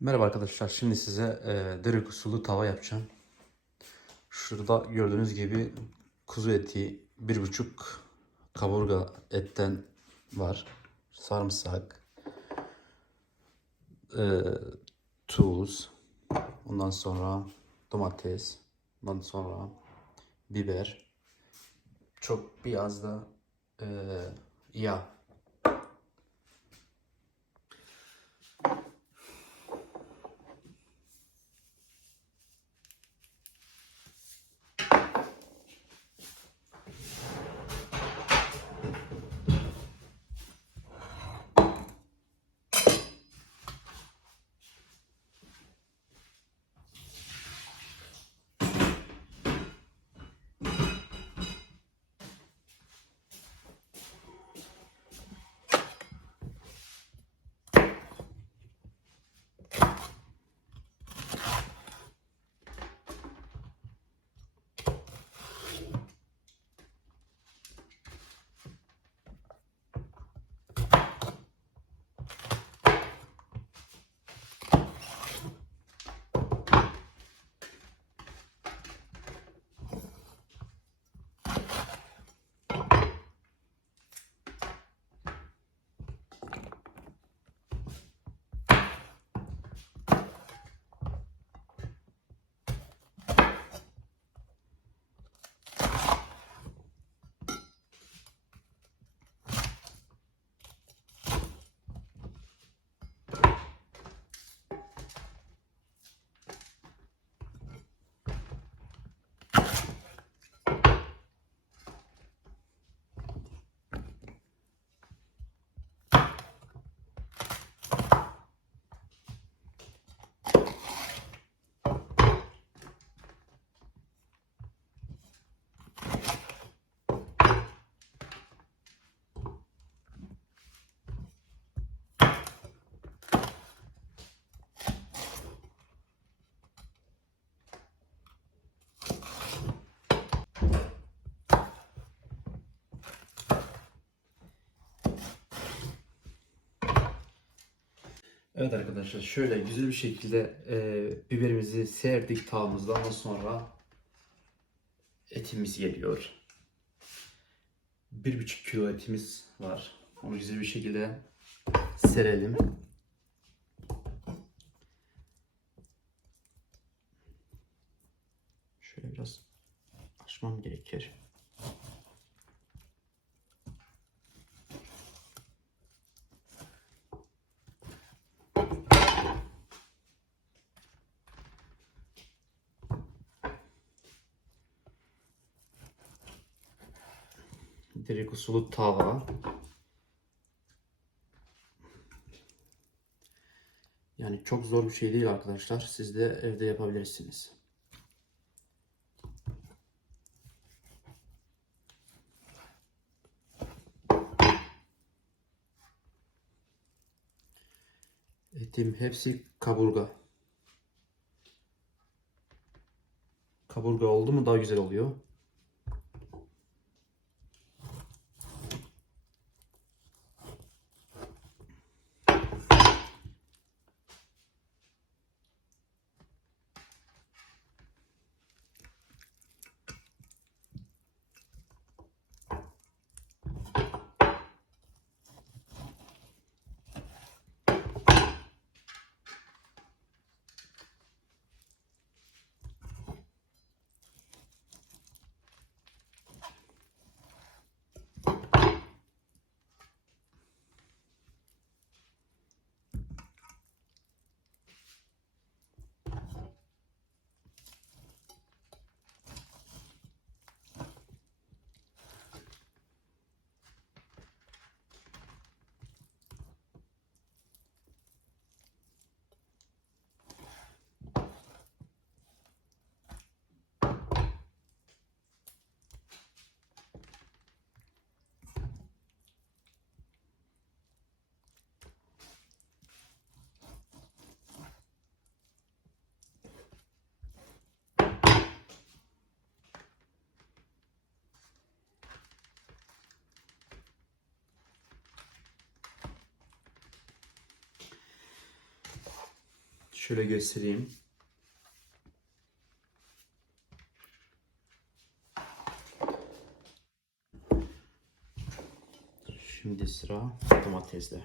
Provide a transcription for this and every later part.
Merhaba arkadaşlar. Şimdi size e, direkt usulü tava yapacağım. Şurada gördüğünüz gibi kuzu eti, bir buçuk kaburga etten var. Sarımsak, e, tuz, ondan sonra domates, ondan sonra biber, çok biraz da e, yağ. Evet arkadaşlar şöyle güzel bir şekilde e, biberimizi serdik tavamızda sonra etimiz geliyor. Bir buçuk kilo etimiz var. Onu güzel bir şekilde serelim. Şöyle biraz açmam gerekir. Usulü tava. Yani çok zor bir şey değil arkadaşlar. Siz de evde yapabilirsiniz. Etim hepsi kaburga. Kaburga oldu mu daha güzel oluyor. Şöyle göstereyim. Şimdi sıra domatesde.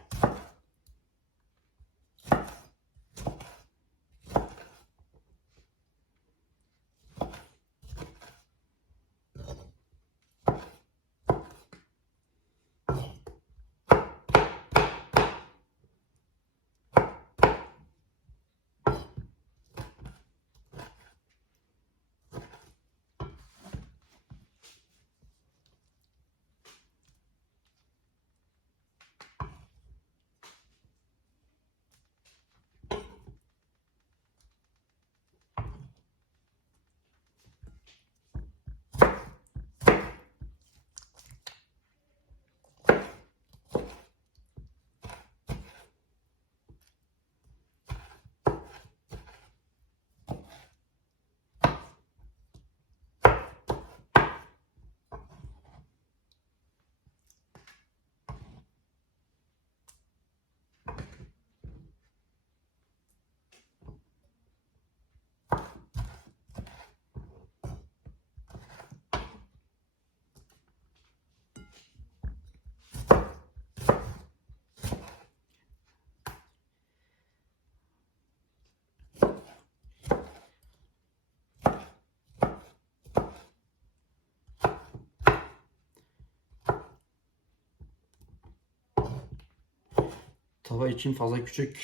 Tava için fazla küçük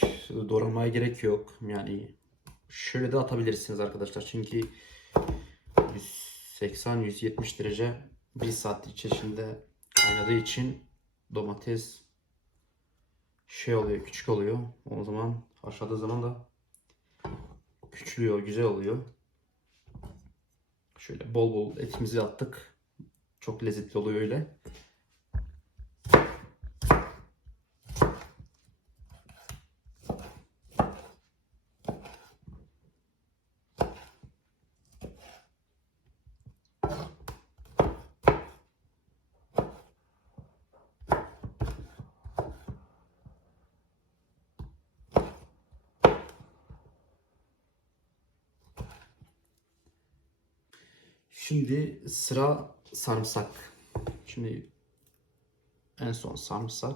doğramaya gerek yok. Yani şöyle de atabilirsiniz arkadaşlar. Çünkü 180-170 derece bir saat içerisinde kaynadığı için domates şey oluyor, küçük oluyor. O zaman haşladığı zaman da küçülüyor, güzel oluyor. Şöyle bol bol etimizi attık. Çok lezzetli oluyor öyle. Şimdi sıra sarımsak. Şimdi en son sarımsak.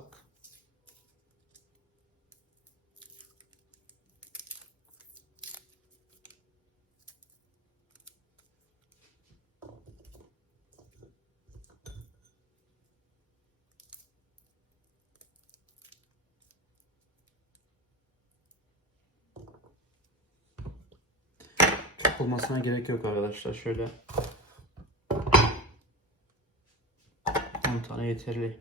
Olmasına gerek yok arkadaşlar. Şöyle 10 tane yeterli.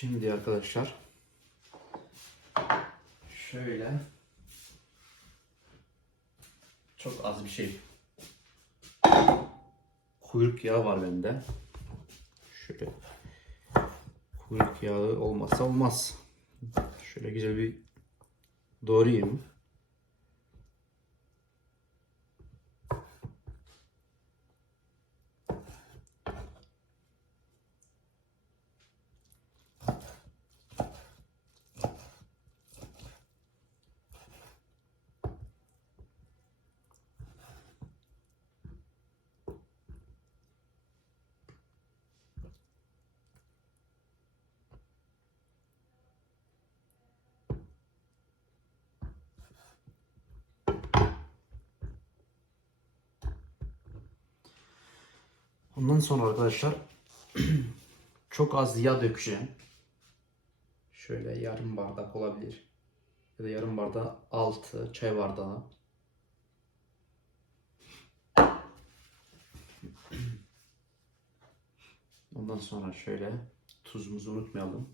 Şimdi arkadaşlar şöyle çok az bir şey kuyruk yağı var bende. Şöyle kuyruk yağı olmazsa olmaz. Şöyle güzel bir doğrayayım. Ondan sonra arkadaşlar çok az yağ dökeceğim. Şöyle yarım bardak olabilir. ya da yarım bardağı altı çay bardağı. Ondan sonra şöyle tuzumuzu unutmayalım.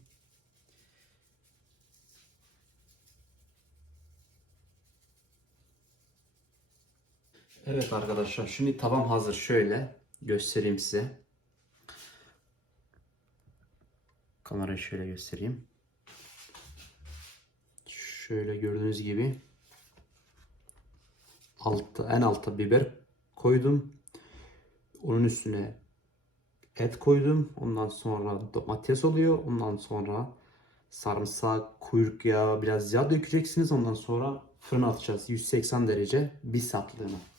Evet arkadaşlar şimdi tavam hazır şöyle göstereyim size. Kamerayı şöyle göstereyim. Şöyle gördüğünüz gibi altta en altta biber koydum. Onun üstüne et koydum. Ondan sonra domates oluyor. Ondan sonra sarımsak, kuyruk yağı, biraz yağ dökeceksiniz. Ondan sonra fırına atacağız. 180 derece bir saatlığına.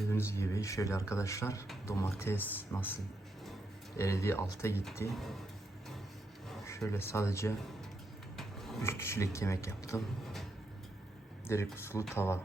Gördüğünüz gibi şöyle arkadaşlar domates nasıl eridi alta gitti. Şöyle sadece 3 kişilik yemek yaptım. Direkt usulü tava.